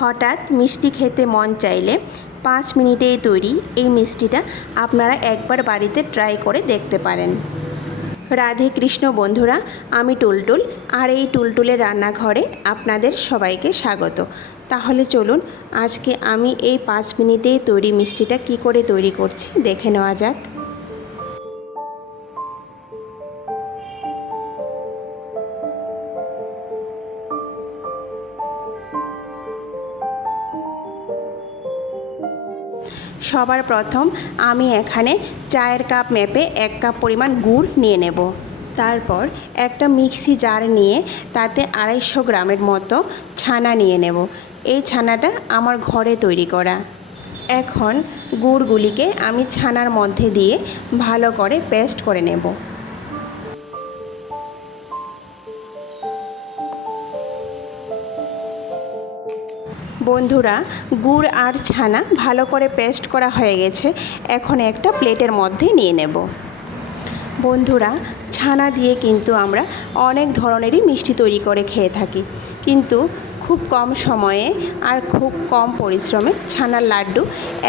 হঠাৎ মিষ্টি খেতে মন চাইলে 5 মিনিটেই তৈরি এই মিষ্টিটা আপনারা একবার বাড়িতে ট্রাই করে দেখতে পারেন। রাধে কৃষ্ণ বন্ধুরা, আমি টুলটুল, আর এই টুলটুলের রান্নাঘরে আপনাদের সবাইকে স্বাগত। তাহলে চলুন আজকে আমি এই 5 মিনিটেই তৈরি মিষ্টিটা কি করে তৈরি করছি দেখে নেওয়া যাক। সবার প্রথম আমি এখানে চায়ের কাপ মেপে 1 কাপ পরিমাণ গুড় নিয়ে নেব। তারপর একটা মিক্সি জার নিয়ে তাতে 250 গ্রামের মতো ছানা নিয়ে নেব। এই ছানাটা আমার ঘরে তৈরি করা। এখন গুড়গুলিকে আমি ছানার মধ্যে দিয়ে ভালো করে পেস্ট করে নেব। বন্ধুরা, গুড় আর ছানা ভালো করে পেস্ট করা হয়ে গেছে। এখন একটা প্লেটের মধ্যে নিয়ে নেব। বন্ধুরা, ছানা দিয়ে কিন্তু আমরা অনেক ধরনেরই মিষ্টি তৈরি করে খেয়ে থাকি, কিন্তু খুব কম সময়ে আর খুব কম পরিশ্রমে ছানার লাড্ডু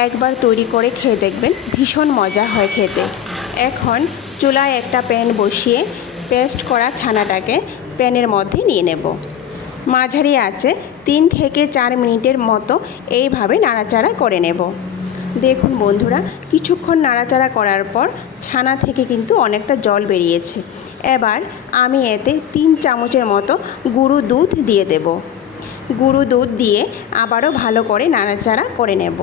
একবার তৈরি করে খেয়ে দেখবেন, ভীষণ মজা হয় খেতে। এখন চুলায় একটা প্যান বসিয়ে পেস্ট করা ছানাটাকে প্যানের মধ্যে নিয়ে নেব। মাঝারি আঁচে 3 থেকে 4 মিনিটের মতো এইভাবে নাড়াচাড়া করে নেব। দেখুন বন্ধুরা, কিছুক্ষণ নাড়াচাড়া করার পর ছানা থেকে কিন্তু অনেকটা জল বেরিয়েছে। এবার আমি এতে 3 চামচের মতো গুঁড়ো দুধ দিয়ে দেব। গুঁড়ো দুধ দিয়ে আবারও ভালো করে নাড়াচাড়া করে নেব।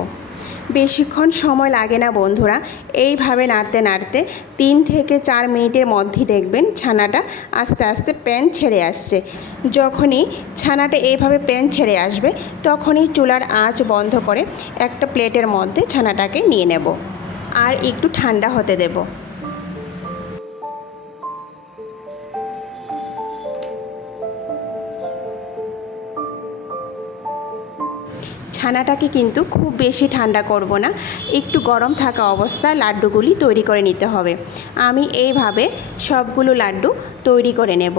বেশিক্ষণ সময় লাগে না বন্ধুরা, এইভাবে নাড়তে নাড়তে 3 থেকে 4 মিনিটের মধ্যেই দেখবেন ছানাটা আস্তে আস্তে প্যান ছেড়ে আসছে। যখনই ছানাটা এইভাবে প্যান ছেড়ে আসবে তখনই চুলার আঁচ বন্ধ করে একটা প্লেটের মধ্যে ছানাটাকে নিয়ে নেব আর একটু ঠান্ডা হতে দেব। ছানাটাকে কিন্তু খুব বেশি ঠান্ডা করব না, একটু গরম থাকা অবস্থায় লাড্ডুগুলি তৈরি করে নিতে হবে। আমি এইভাবে সবগুলো লাড্ডু তৈরি করে নেব।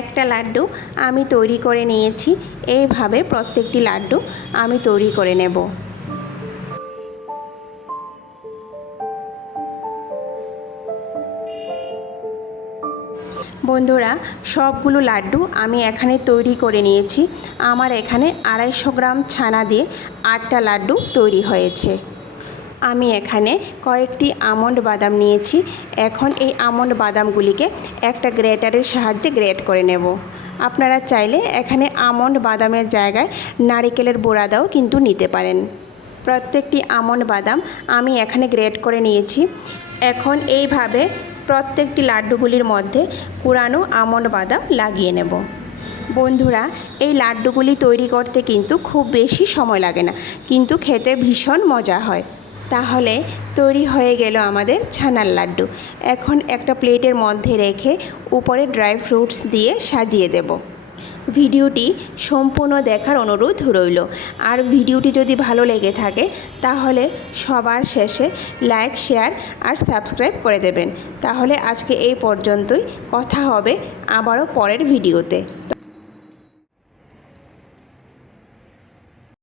একটা লাড্ডু আমি তৈরি করে নিয়েছি। এইভাবে প্রত্যেকটি লাড্ডু আমি তৈরি করে নেব। বন্ধুরা, সবগুলো লাড্ডু আমি এখানে তৈরি করে নিয়েছি। আমার এখানে 250 গ্রাম ছানা দিয়ে 8টা লাড্ডু তৈরি হয়েছে। আমি এখানে কয়েকটি আমন্ড বাদাম নিয়েছি। এখন এই আমন্ড বাদামগুলিকে একটা গ্রেটারের সাহায্যে গ্রেট করে নেব। আপনারা চাইলে এখানে আমন্ড বাদামের জায়গায় নারিকেলের বোড়াটাও কিন্তু নিতে পারেন। প্রত্যেকটি আমন্ড বাদাম আমি এখানে গ্রেট করে নিয়েছি। এখন এইভাবে প্রত্যেকটি লাড্ডুগুলির মধ্যে কুড়ানো আমন্ড বাদাম লাগিয়ে নেব। বন্ধুরা, এই লাড্ডুগুলি তৈরি করতে কিন্তু খুব বেশি সময় লাগে না, কিন্তু খেতে ভীষণ মজা হয়। তাহলে তৈরি হয়ে গেল আমাদের ছানার লাড্ডু। এখন একটা প্লেটের মধ্যে রেখে উপরে ড্রাই ফ্রুটস দিয়ে সাজিয়ে দেব। ভিডিওটি সম্পূর্ণ দেখার অনুরোধ রইল। আর ভিডিওটি যদি ভালো লেগে থাকে তাহলে সবার শেষে লাইক, শেয়ার আর সাবস্ক্রাইব করে দেবেন। তাহলে আজকে এই পর্যন্তই, কথা হবে আবারও পরের ভিডিওতে।